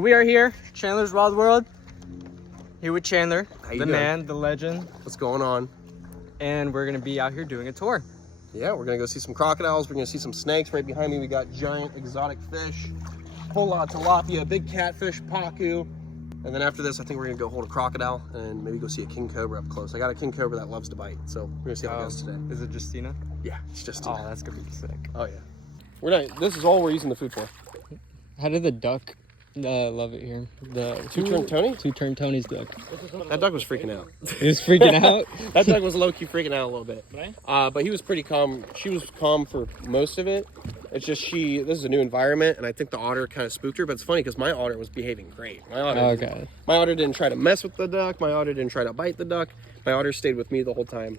We are here, Chandler's Wild World. Here with Chandler, the doing? man, the legend. What's going on? And we're gonna be out here doing a tour. Yeah, we're gonna go see some crocodiles. We're gonna see some snakes. Right behind me, we got giant exotic fish, whole lot of tilapia, big catfish, pacu. And then after this, I think we're gonna go hold a crocodile and maybe go see a king cobra up close. I got a king cobra that loves to bite, so we're gonna see how it goes today. Is it Justina? Yeah, it's just. Oh, that's gonna be sick. Oh yeah. We're not. This is all we're using the food for. How did the duck love it here? The Two-turn Tony? Two-turn Tony's duck. That duck was freaking out. He was freaking out? That duck was low-key freaking out a little bit. But he was pretty calm. She was calm for most of it. It's just this is a new environment, and I think the otter kind of spooked her. But it's funny because my otter was behaving great. My otter didn't try to mess with the duck. My otter didn't try to bite the duck. My otter stayed with me the whole time.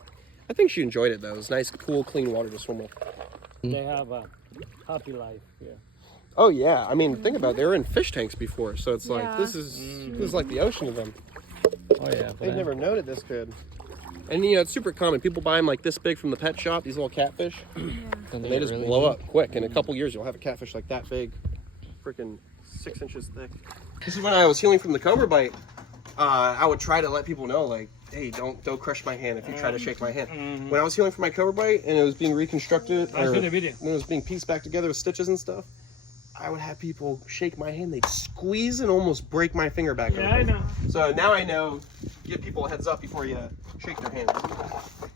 I think she enjoyed it, though. It was nice, cool, clean water to swim with. They have a happy life here. Oh, yeah. I mean, think about it. They were in fish tanks before, so it's like, this is like the ocean to them. Oh, yeah. They've never known it this good. And, you know, it's super common. People buy them like this big from the pet shop, these little catfish. And they just blow up quick. In a couple years, you'll have a catfish like that big, freaking 6 inches thick. This is when I was healing from the cobra bite. I would try to let people know, like, hey, don't crush my hand if you try to shake my hand. When I was healing from my cobra bite and it was being reconstructed, or when it was being pieced back together with stitches and stuff, I would have people shake my hand. They'd squeeze and almost break my finger back open. I know. So now I know, give people a heads up before you shake their hand.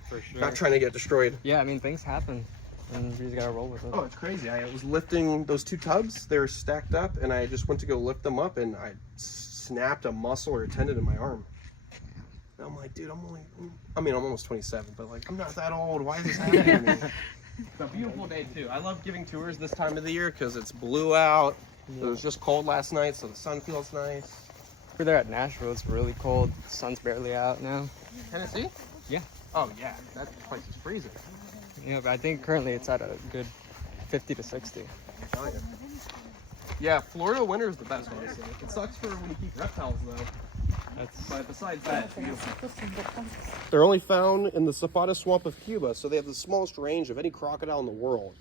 For sure. Not trying to get destroyed. Yeah, I mean, things happen. And you just gotta roll with it. Oh, it's crazy. I was lifting those two tubs. They were stacked up, and I just went to go lift them up, and I snapped a muscle or a tendon in my arm. And I'm like, dude, I'm almost 27, but like, I'm not that old. Why is this happening to me? It's a beautiful day too. I love giving tours this time of the year because it's blue out. It was just cold last night, so the sun feels nice. We're there at Nashville. It's really cold. The sun's barely out now. Tennessee? Yeah. Oh yeah, that place is freezing. Yeah, but I think currently it's at a good 50 to 60. Oh, yeah. Yeah, Florida winter is the best, honestly. It sucks for when you keep reptiles though. But besides that, it's beautiful. They're only found in the Zapata swamp of Cuba, so they have the smallest range of any crocodile in the world.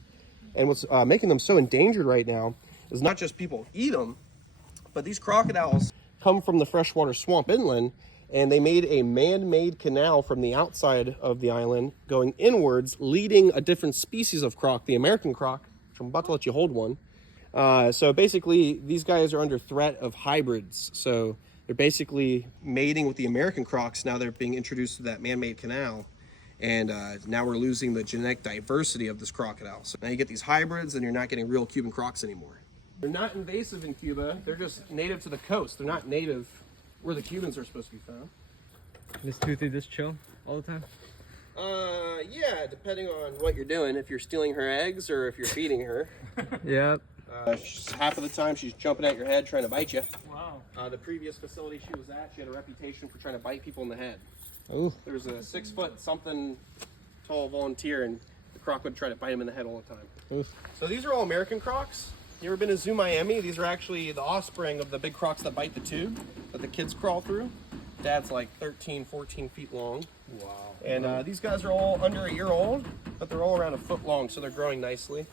And what's making them so endangered right now is not just people eat them, but these crocodiles come from the freshwater swamp inland, and they made a man-made canal from the outside of the island going inwards, leading a different species of croc, the American croc, which I'm about to let you hold one. So basically, these guys are under threat of hybrids. So they're basically mating with the American crocs. Now they're being introduced to that man-made canal. And now we're losing the genetic diversity of this crocodile. So now you get these hybrids and you're not getting real Cuban crocs anymore. They're not invasive in Cuba. They're just native to the coast. They're not native where the Cubans are supposed to be found. Miss Toothy just chill all the time? Yeah, depending on what you're doing. If you're stealing her eggs or if you're feeding her. Yep. Half of the time she's jumping at your head trying to bite you. Wow. The previous facility she was at, she had a reputation for trying to bite people in the head. Ooh. There was a 6-foot-something tall volunteer, and the croc would try to bite him in the head all the time. Oof. So these are all American crocs. You ever been to Zoo Miami? These are actually the offspring of the big crocs that bite the tube that the kids crawl through. Dad's like 13, 14 feet long. Wow. And these guys are all under a year old, but they're all around a foot long, so they're growing nicely.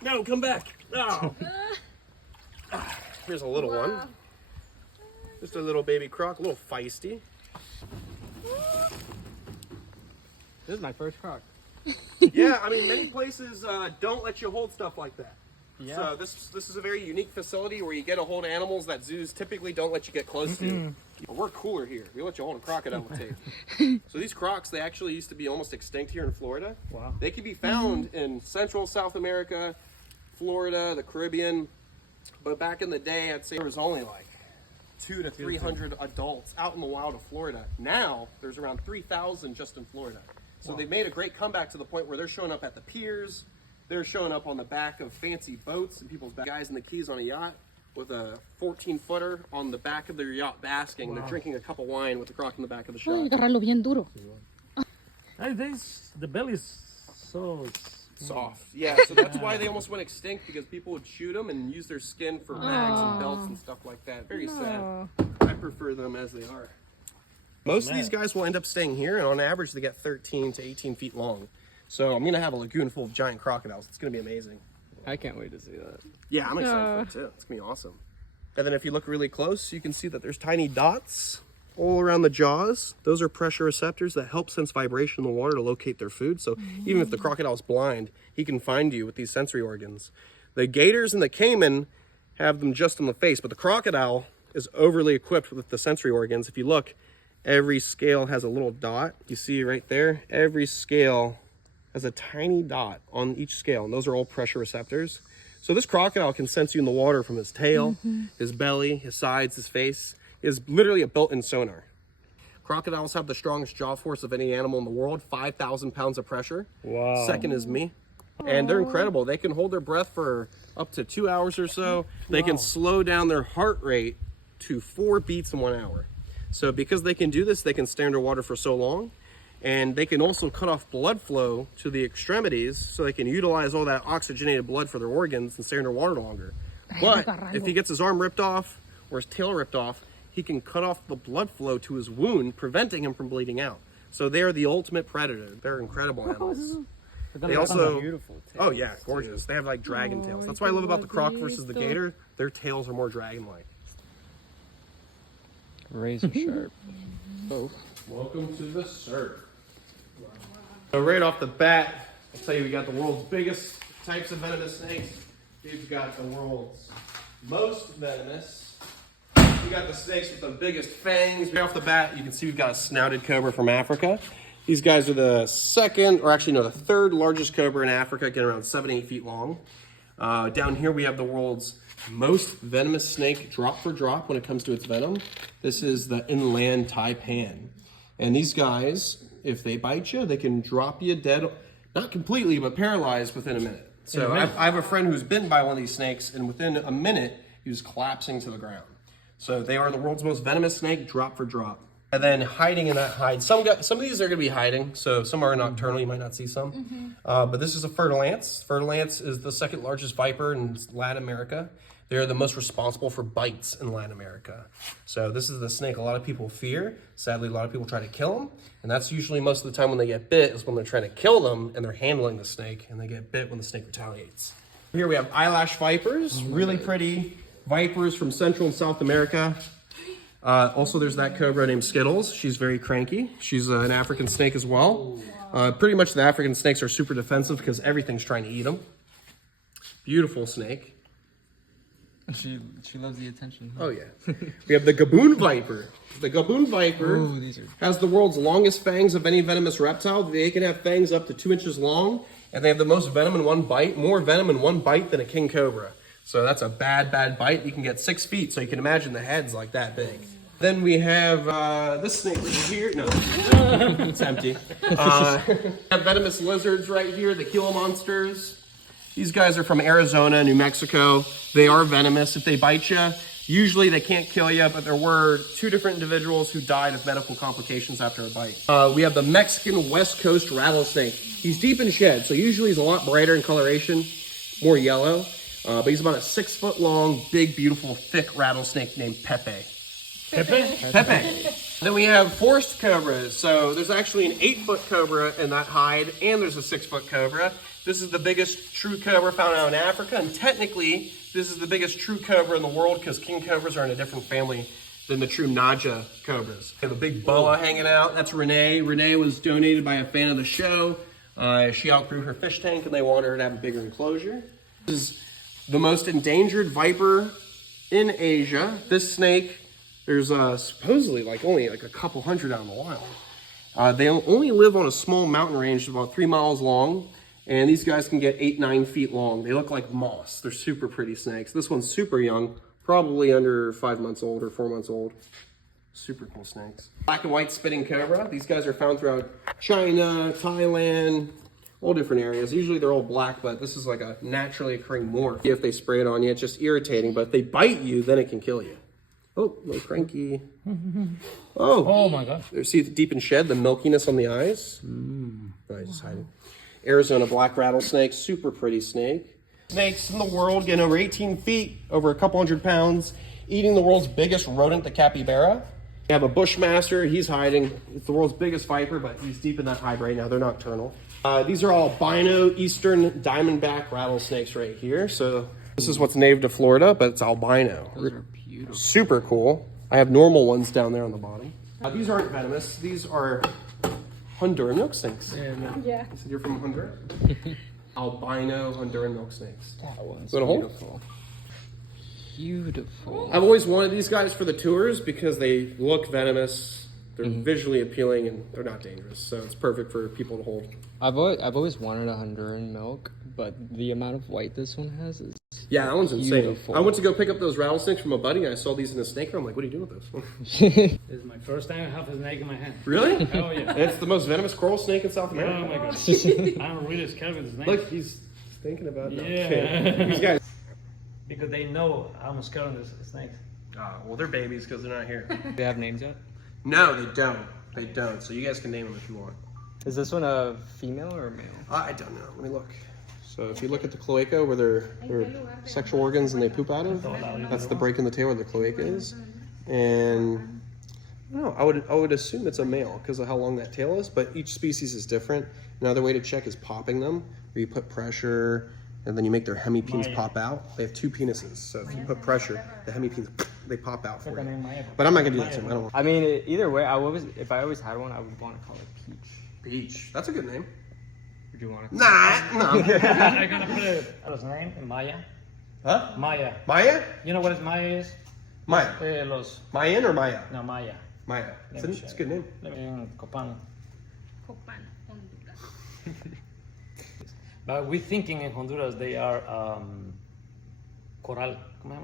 No, come back. No. Here's a little one. Just a little baby croc, a little feisty. This is my first croc. Yeah, I mean, many places don't let you hold stuff like that. Yeah. So this is a very unique facility where you get to hold animals that zoos typically don't let you get close to. But we're cooler here. We let you hold a crocodile with tape. So these crocs, they actually used to be almost extinct here in Florida. Wow. They could be found in Central South America, Florida, the Caribbean. But back in the day, I'd say there was only like 200 to 300 adults out in the wild of Florida. Now, there's around 3,000 just in Florida. So they've made a great comeback to the point where they're showing up at the piers. They're showing up on the back of fancy boats and people's guys in the keys on a yacht with a 14-footer on the back of their yacht basking. Wow. They're drinking a cup of wine with the croc in the back of the shop. Agarrarlo bien duro. The belly is so soft. Yeah, so that's why they almost went extinct, because people would shoot them and use their skin for bags and belts and stuff like that. Very sad. I prefer them as they are. Most of these guys will end up staying here, and on average they get 13 to 18 feet long. So I'm going to have a lagoon full of giant crocodiles. It's going to be amazing. I can't wait to see that. Yeah, I'm excited for it too. It's going to be awesome. And then if you look really close, you can see that there's tiny dots all around the jaws. Those are pressure receptors that help sense vibration in the water to locate their food. So even if the crocodile's blind, he can find you with these sensory organs. The gators and the caiman have them just on the face, but the crocodile is overly equipped with the sensory organs. If you look, every scale has a little dot. You see right there, every scale has a tiny dot on each scale, and those are all pressure receptors. So this crocodile can sense you in the water from his tail, his belly, his sides, his face. It is literally a built-in sonar. Crocodiles have the strongest jaw force of any animal in the world, 5,000 pounds of pressure. Wow. Second is me. And they're incredible. They can hold their breath for up to 2 hours or so. They can slow down their heart rate to 4 beats in 1 hour. So because they can do this, they can stay underwater for so long. And they can also cut off blood flow to the extremities so they can utilize all that oxygenated blood for their organs and stay underwater longer. But if he gets his arm ripped off or his tail ripped off, he can cut off the blood flow to his wound, preventing him from bleeding out. So they are the ultimate predator. They're incredible animals. They also, beautiful tails, oh yeah, gorgeous. They have like dragon tails. That's what I love about the croc versus the gator. Their tails are more dragon-like. Razor sharp. So, welcome to the surf. So right off the bat, I'll tell you we got the world's biggest types of venomous snakes. We've got the world's most venomous. We got the snakes with the biggest fangs. Right off the bat, you can see we've got a snouted cobra from Africa. These guys are the the third largest cobra in Africa, getting around 7-8 feet long. Down here we have the world's most venomous snake, drop for drop, when it comes to its venom. This is the inland taipan. And these guys, if they bite you, they can drop you dead, not completely, but paralyzed within a minute. So I have a friend who's bitten by one of these snakes, and within a minute, he was collapsing to the ground. So they are the world's most venomous snake, drop for drop. And then hiding in that hide, some of these are going to be hiding, so some are nocturnal, you might not see some. But this is a fertile ants. Fertile ants is the second largest viper in Latin America. They're the most responsible for bites in Latin America. So this is the snake a lot of people fear. Sadly, a lot of people try to kill them. And that's usually most of the time when they get bit is when they're trying to kill them and they're handling the snake and they get bit when the snake retaliates. Here we have eyelash vipers, really pretty vipers from Central and South America. Also, there's that cobra named Skittles. She's very cranky. She's an African snake as well. Pretty much the African snakes are super defensive because everything's trying to eat them. Beautiful snake. She loves the attention. Oh yeah. We have the gaboon viper. The gaboon viper has the world's longest fangs of any venomous reptile. They can have fangs up to 2 inches long, and they have the most venom in one bite, more venom in one bite than a king cobra. So that's a bad bite. You can get 6 feet, so you can imagine the head's like that big. Then we have this snake right here. No, it's empty. We have venomous lizards right here, the Gila monsters. These guys are from Arizona, New Mexico. They are venomous. If they bite you, usually they can't kill you, but there were 2 different individuals who died of medical complications after a bite. We have the Mexican West Coast rattlesnake. He's deep in shed, so usually he's a lot brighter in coloration, more yellow. But he's about a 6 foot long, big, beautiful, thick rattlesnake named Pepe. Pepe. Then we have forest cobras. So there's actually an 8-foot cobra in that hide, and there's a 6-foot cobra. This is the biggest true cobra found out in Africa, and technically, this is the biggest true cobra in the world because king cobras are in a different family than the true Naja cobras. We have a big boa hanging out. That's Renee. Renee was donated by a fan of the show. She outgrew her fish tank, and they wanted her to have a bigger enclosure. This is the most endangered viper in Asia. This snake, there's supposedly only a couple hundred out in the wild. They only live on a small mountain range about 3 miles long. And these guys can get 8-9 feet long. They look like moss. They're super pretty snakes. This one's super young, probably under 5 months old or 4 months old. Super cool snakes. Black and white spitting cobra. These guys are found throughout China, Thailand, all different areas. Usually they're all black, but this is like a naturally occurring morph. If they spray it on you, it's just irritating. But if they bite you, then it can kill you. Oh, no cranky. Oh my God. See the deep in shed, the milkiness on the eyes? I just hide it. Arizona black rattlesnake, super pretty snake. Snakes in the world getting over 18 feet, over a couple hundred pounds, eating the world's biggest rodent, the capybara. We have a bushmaster, he's hiding. It's the world's biggest viper, but he's deep in that hide right now. They're nocturnal. These are all albino eastern diamondback rattlesnakes right here. So this is what's native to Florida, but it's albino. Those are beautiful. Beautiful. Super cool. I have normal ones down there on the bottom. These aren't venomous. These are Honduran milk snakes. Yeah. You said you're from Honduras? Albino Honduran milk snakes. That one's beautiful. Beautiful. I've always wanted these guys for the tours because they look venomous. They're visually appealing and they're not dangerous. So it's perfect for people to hold. I've always wanted a Honduran milk, but the amount of white this one has is that one's insane. beautiful. I went to go pick up those rattlesnakes from a buddy and I saw these in a snake room. I'm like, what are you doing with this? This is my first time I have a snake in my hand. Really? Oh yeah. And it's the most venomous coral snake in South America. Oh my gosh. I'm really scared with the snake. Look, he's thinking about it. No, Yeah. these guys. Because they know I'm scared of the snakes. Well, they're babies because they're not here. Do they have names yet? No, they don't. They don't. So you guys can name them if you want. Is this one a female or a male? I don't know. Let me look. So if you look at the cloaca where their sexual organs and they poop out of, that's the break in the tail where the cloaca is. And I don't know, I would assume it's a male because of how long that tail is, but each species is different. Another way to check is popping them, where you put pressure and then you make their hemipenes pop out. They have two penises, so if you put pressure, the hemipenes, they pop out for you. But I'm not gonna do that to them. I don't want. I mean, either way, if I always had one, I would want to call it Peach. Peach. That's a good name. Would you want to? No. I'm gonna put his name in Maya. Huh? Maya. Maya? You know what Maya is? Maya. Mayan or Maya? No, Maya. Maya. It's a good name. In Copan. Copan, Honduras. But we're thinking in Honduras they are coral.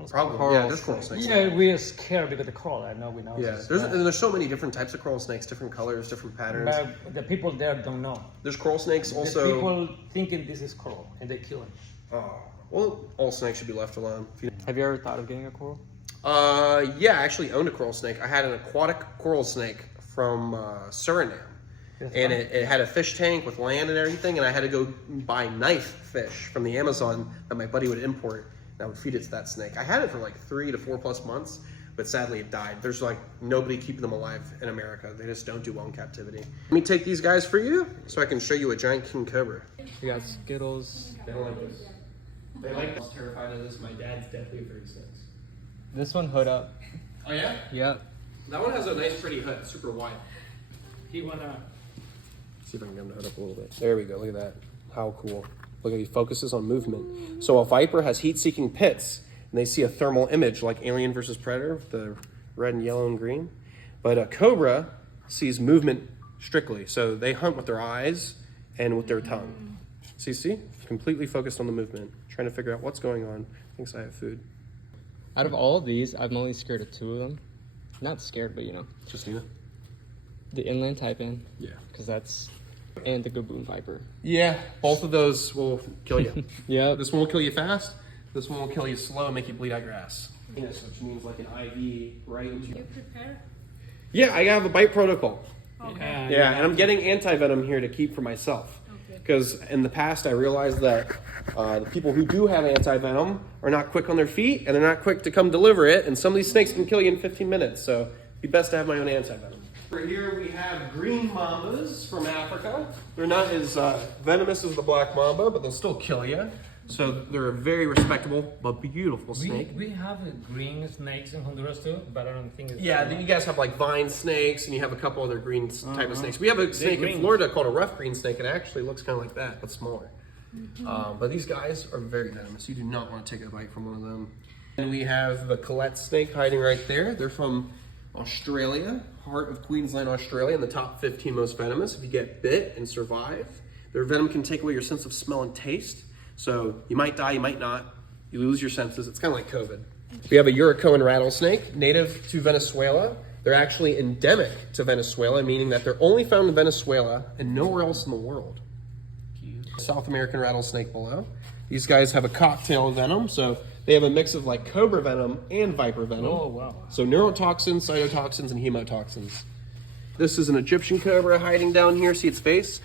Probably. Yeah, there's coral snakes. Yeah, we're scared because of the coral. I know we know. Yeah, there's so many different types of coral snakes, different colors, different patterns. But the people there don't know. There's coral snakes The also. people thinking this is coral and they kill it. Oh, well, all snakes should be left alone. Have you ever thought of getting a coral? Yeah, I actually owned a coral snake. I had an aquatic coral snake from Suriname. And it had a fish tank with land and everything, and I had to go buy knife fish from the Amazon that my buddy would import, and I would feed it to that snake. I had it for like 3 to 4+ months, but sadly it died. There's like nobody keeping them alive in America. They just don't do well in captivity. Let me take these guys for you so I can show you a giant king cobra. We got Skittles. They don't like this. They like this. I was terrified of this. My dad's definitely afraid of snakes. This one hood up. Oh yeah? Yep. That one has a nice pretty hood, super wide. He wanna. See if I can get him to hood up a little bit. There we go. Look at that. How cool. Look at he focuses on movement. So a viper has heat-seeking pits, and they see a thermal image like Alien versus Predator with the red and yellow and green. But a cobra sees movement strictly. So they hunt with their eyes and with their tongue. See? Completely focused on the movement. Trying to figure out what's going on. Thinks I have food. Out of all of these, I'm only scared of 2 of them. Not scared, but you know. Justina? The inland taipan. Yeah. Because that's... And the gaboon viper. Yeah, both of those will kill you. Yeah. This one will kill you fast. This one will kill you slow and make you bleed out grass. Yes, which means like an IV right into You prepare? Yeah, I have a bite protocol. Okay. Yeah, and I'm getting anti-venom here to keep for myself. Because in the past I realized that the people who do have anti-venom are not quick on their feet and they're not quick to come deliver it. And some of these snakes can kill you in 15 minutes. So it'd be best to have my own anti-venom. Over here we have green mambas from Africa. They're not as venomous as the black mamba, but they'll still kill you. So they're a very respectable but beautiful snake. We have green snakes in Honduras too, but I don't think it's... Yeah, then you guys have like vine snakes, and you have a couple other green type of snakes. We have a snake in Florida called a rough green snake. It actually looks kind of like that, but smaller. But these guys are very venomous. You do not want to take a bite from one of them. And we have the Colette snake hiding right there. They're from Australia, heart of Queensland, Australia, and the top 15 most venomous. If you get bit and survive, their venom can take away your sense of smell and taste. So you might die, you might not. You lose your senses. It's kind of like COVID. We have a Uracoan rattlesnake, native to Venezuela. They're actually endemic to Venezuela, meaning that they're only found in Venezuela and nowhere else in the world. South American rattlesnake below. These guys have a cocktail venom, so they have a mix of like cobra venom and viper venom. Oh, wow. So neurotoxins, cytotoxins, and hemotoxins. This is an Egyptian cobra hiding down here. See its face?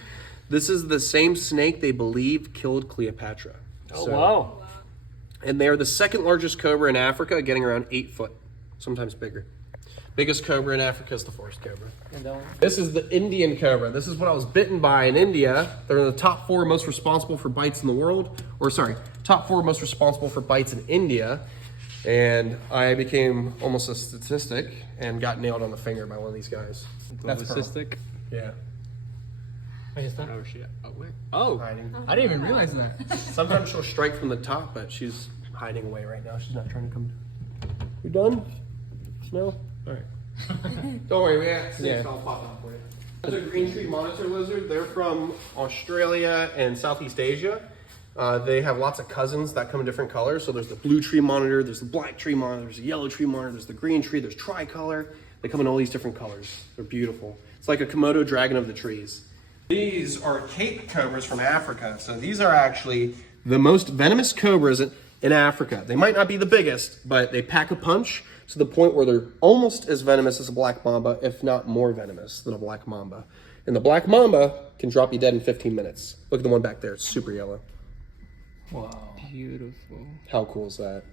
This is the same snake they believe killed Cleopatra. Oh, wow. And they are the second largest cobra in Africa, getting around 8 foot, sometimes bigger. Biggest cobra in Africa is the forest cobra. And that one? This is the Indian cobra. This is what I was bitten by in India. They're in the top 4 most responsible for bites in the world. Or sorry, top 4 most responsible for bites in India. And I became almost a statistic and got nailed on the finger by one of these guys. That's Pearl. Cystic. Yeah. Ahí está. Oh shit. Oh wait. Oh, Hiding. I didn't even realize that. Sometimes she'll strike from the top, but she's hiding away right now. She's not trying to come. You done? No? All right. Don't worry, we got snakes. I'll pop out for you. Those are green tree monitor lizard. They're from Australia and Southeast Asia. They have lots of cousins that come in different colors. So there's the blue tree monitor, there's the black tree monitor, there's the yellow tree monitor, there's the green tree, there's tricolor. They come in all these different colors. They're beautiful. It's like a Komodo dragon of the trees. These are Cape cobras from Africa. So these are actually the most venomous cobras in Africa. They might not be the biggest, but they pack a punch to the point where they're almost as venomous as a black mamba, if not more venomous than a black mamba. And the black mamba can drop you dead in 15 minutes. Look at the one back there, it's super yellow. Wow. Beautiful. How cool is that?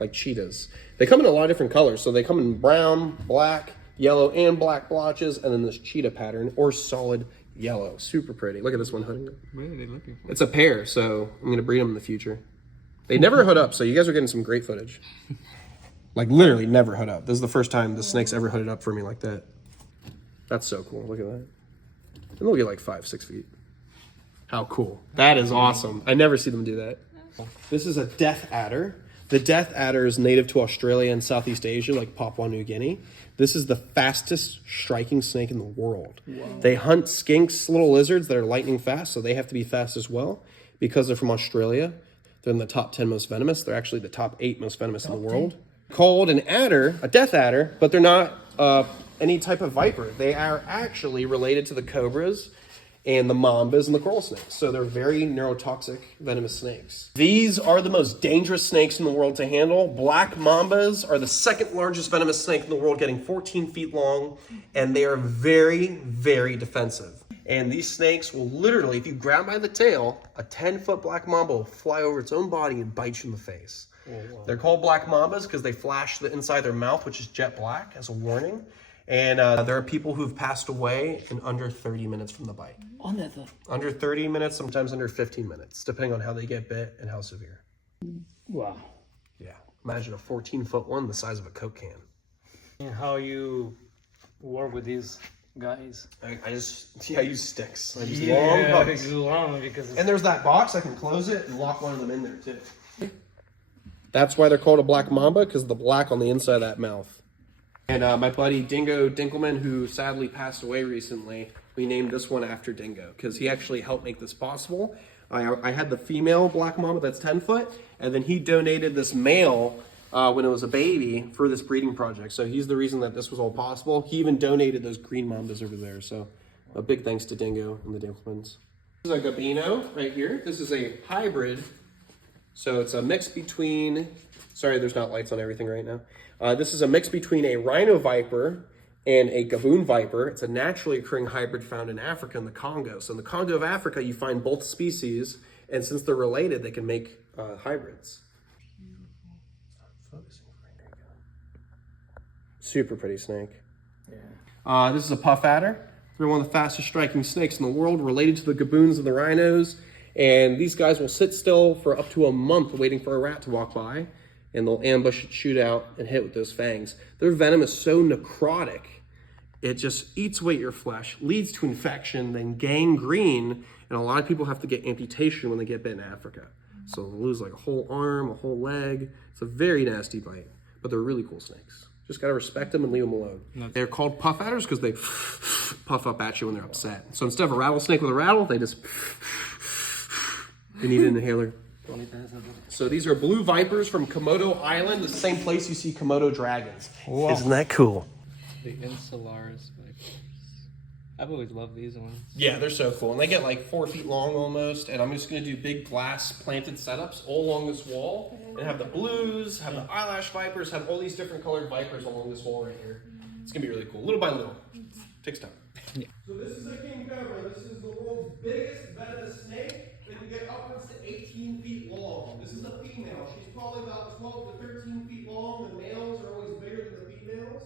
Like cheetahs. They come in a lot of different colors. So they come in brown, black, yellow, and black blotches, and then this cheetah pattern, or solid yellow. Super pretty. Look at this one hooding. What are they looking for? It's a pair, so I'm gonna breed them in the future. They never hood up, so you guys are getting some great footage. Like literally never hood up. This is the first time the snake's ever hooded up for me like that. That's so cool. Look at that. And they'll get like 5-6 feet. How cool. That is awesome. I never see them do that. This is a death adder. The death adder is native to Australia and Southeast Asia, like Papua New Guinea. This is the fastest striking snake in the world. Wow. They hunt skinks, little lizards that are lightning fast, so they have to be fast as well. Because they're from Australia, they're in the top 10 most venomous. They're actually the top 8 most venomous in the world. Called an adder, a death adder, but they're not any type of viper. They are actually related to the cobras and the mambas and the coral snakes. So they're very neurotoxic, venomous snakes. These are the most dangerous snakes in the world to handle. Black mambas are the second largest venomous snake in the world, getting 14 feet long, and they are very, very defensive. And these snakes will literally, if you grab by the tail, a 10-foot black mamba will fly over its own body and bite you in the face. Oh, wow. They're called black mambas because they flash the inside their mouth, which is jet black, as a warning. And there are people who've passed away in under 30 minutes from the bite. Under 30 minutes, sometimes under 15 minutes, depending on how they get bit and how severe. Wow. Yeah. Imagine a 14-foot one the size of a Coke can. And how you work with these guys? I use sticks. I use long hooks. Long because and there's that box, I can close it and lock one of them in there too. That's why they're called a black mamba, because of the black on the inside of that mouth. And my buddy Dingo Dinkelman, who sadly passed away recently, we named this one after Dingo because he actually helped make this possible. I had the female black mamba that's 10 foot, and then he donated this male when it was a baby for this breeding project. So he's the reason that this was all possible. He even donated those green mambas over there. So a big thanks to Dingo and the Dinkelmans. This is a Gabino right here. This is a hybrid. So it's a mix between, sorry, there's not lights on everything right now. This is a mix between a rhino viper and a gaboon viper. It's a naturally occurring hybrid found in Africa in the Congo. So in the Congo of Africa, you find both species, and since they're related, they can make hybrids. Super pretty snake. Yeah. This is a puff adder. They're one of the fastest striking snakes in the world, related to the gaboons and the rhinos. And these guys will sit still for up to a month waiting for a rat to walk by. And they'll ambush, shoot out, and hit with those fangs. Their venom is so necrotic, it just eats away your flesh, leads to infection, then gangrene, and a lot of people have to get amputation when they get bit in Africa. So they'll lose like a whole arm, a whole leg. It's a very nasty bite, but they're really cool snakes. Just gotta respect them and leave them alone. They're called puff adders because they puff up at you when they're upset. So instead of a rattlesnake with a rattle, they just, you need an inhaler. So these are blue vipers from Komodo Island, the same place you see Komodo dragons. Wow. Isn't that cool? The Insularis vipers. I've always loved these ones. Yeah, they're so cool. And they get like 4 feet long almost. And I'm just going to do big glass planted setups all along this wall. And have the blues, have the eyelash vipers, have all these different colored vipers along this wall right here. It's going to be really cool. Little by little. Takes time. Yeah. So this is a king cobra. This is the world's biggest venomous snake. They can get upwards to 18 feet long. This is a female. She's probably about 12 to 13 feet long. The males are always bigger than the females.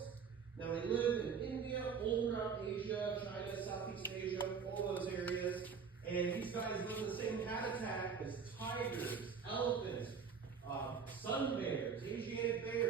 Now they live in India, all throughout Asia, China, Southeast Asia, all those areas. And these guys live in the same habitat as tigers, elephants, sun bears, Asiatic bears.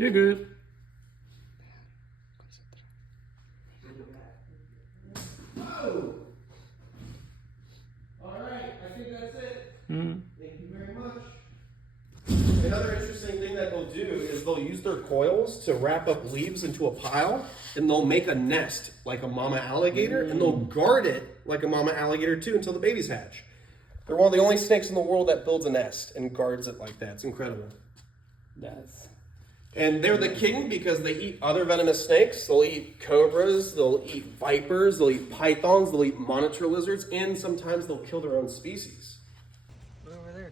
You're good. Alright, I think that's it. Mm. Thank you very much. Another interesting thing that they'll do is they'll use their coils to wrap up leaves into a pile, and they'll make a nest like a mama alligator, and they'll guard it like a mama alligator too until the babies hatch. They're one of the only snakes in the world that builds a nest and guards it like that. It's incredible. That's And they're the king because they eat other venomous snakes. They'll eat cobras, they'll eat vipers, they'll eat pythons, they'll eat monitor lizards, and sometimes they'll kill their own species. Look over there.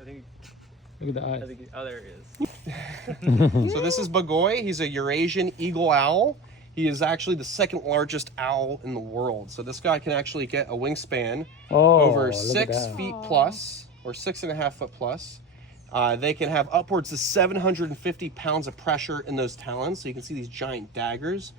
I think. look at the eyes. I think. Oh, there it is. So this is Bagoy. He's a Eurasian eagle owl. He is actually the second largest owl in the world. So this guy can actually get a wingspan over look at 6 that. feet plus, or 6.5 foot plus. They can have upwards to 750 pounds of pressure in those talons. So you can see these giant daggers.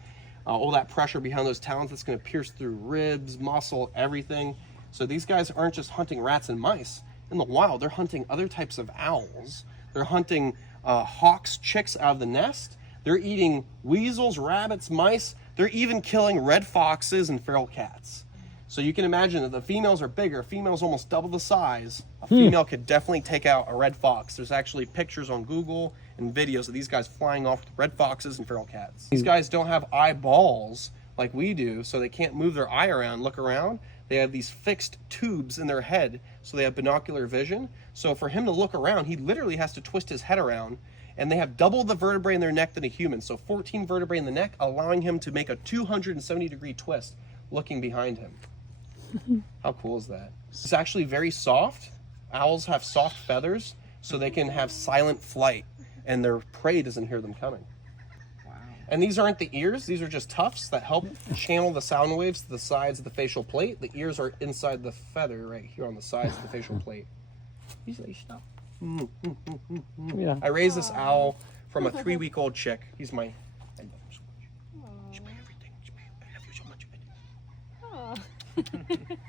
All that pressure behind those talons that's going to pierce through ribs, muscle, everything. So these guys aren't just hunting rats and mice. In the wild, they're hunting other types of owls. They're hunting hawks, chicks out of the nest. They're eating weasels, rabbits, mice. They're even killing red foxes and feral cats. So you can imagine that the females are bigger. Females almost double the size. A female could definitely take out a red fox. There's actually pictures on Google and videos of these guys flying off with red foxes and feral cats. These guys don't have eyeballs like we do, so they can't move their eye around, look around. They have these fixed tubes in their head, so they have binocular vision. So for him to look around, he literally has to twist his head around, and they have double the vertebrae in their neck than a human. So 14 vertebrae in the neck, allowing him to make a 270-degree twist looking behind him. How cool is that? It's actually very soft. Owls have soft feathers, so they can have silent flight, and their prey doesn't hear them coming. Wow. And these aren't the ears. These are just tufts that help channel the sound waves to the sides of the facial plate. The ears are inside the feather right here on the sides of the facial plate. Yeah. I raised this owl from a 3-week-old chick. He's my... I love him so much. He's my everything. I love you so much.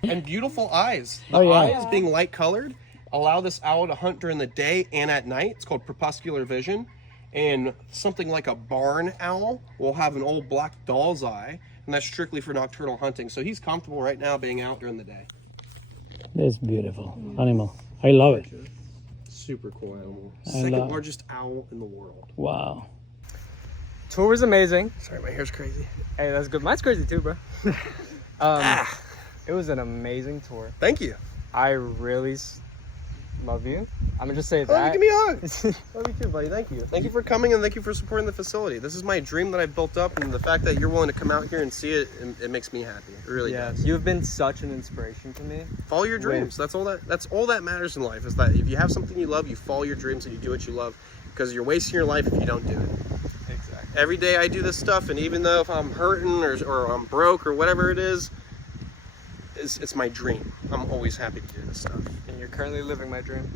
And beautiful eyes. The eyes being light colored allow this owl to hunt during the day and at night. It's called crepuscular vision. And something like a barn owl will have an old black doll's eye, and that's strictly for nocturnal hunting. So he's comfortable right now being out during the day. That's beautiful animal. I love it. Super cool animal. I Second love- largest owl in the world. Wow. Tour was amazing. Sorry, my hair's crazy. Hey, that's good. Mine's crazy too, bro. It was an amazing tour. Thank you. I really love you. I'm gonna just say Oh, that. give me a hug. Love you too, buddy. Thank you. Thank you for coming, and thank you for supporting the facility. This is my dream that I built up, and the fact that you're willing to come out here and see it, it makes me happy. It really does. You've been such an inspiration to me. Follow your dreams. That's all that matters in life, is that if you have something you love, you follow your dreams and you do what you love, because you're wasting your life if you don't do it. Exactly. Every day I do this stuff, and even though if I'm hurting or I'm broke or whatever it is, it's my dream. I'm always happy to do this stuff. And you're currently living my dream.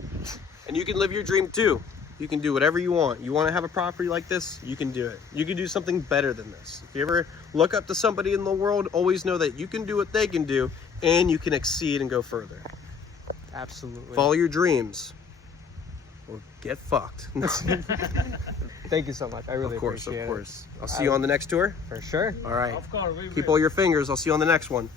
And you can live your dream too. You can do whatever you want. You want to have a property like this, you can do it. You can do something better than this. If you ever look up to somebody in the world, always know that you can do what they can do, and you can exceed and go further. Absolutely. Follow your dreams or get fucked. Thank you so much. I really Of course. appreciate it. I'll see you on the next tour. For sure. All right. Of course. Keep all your fingers. I'll see you on the next one.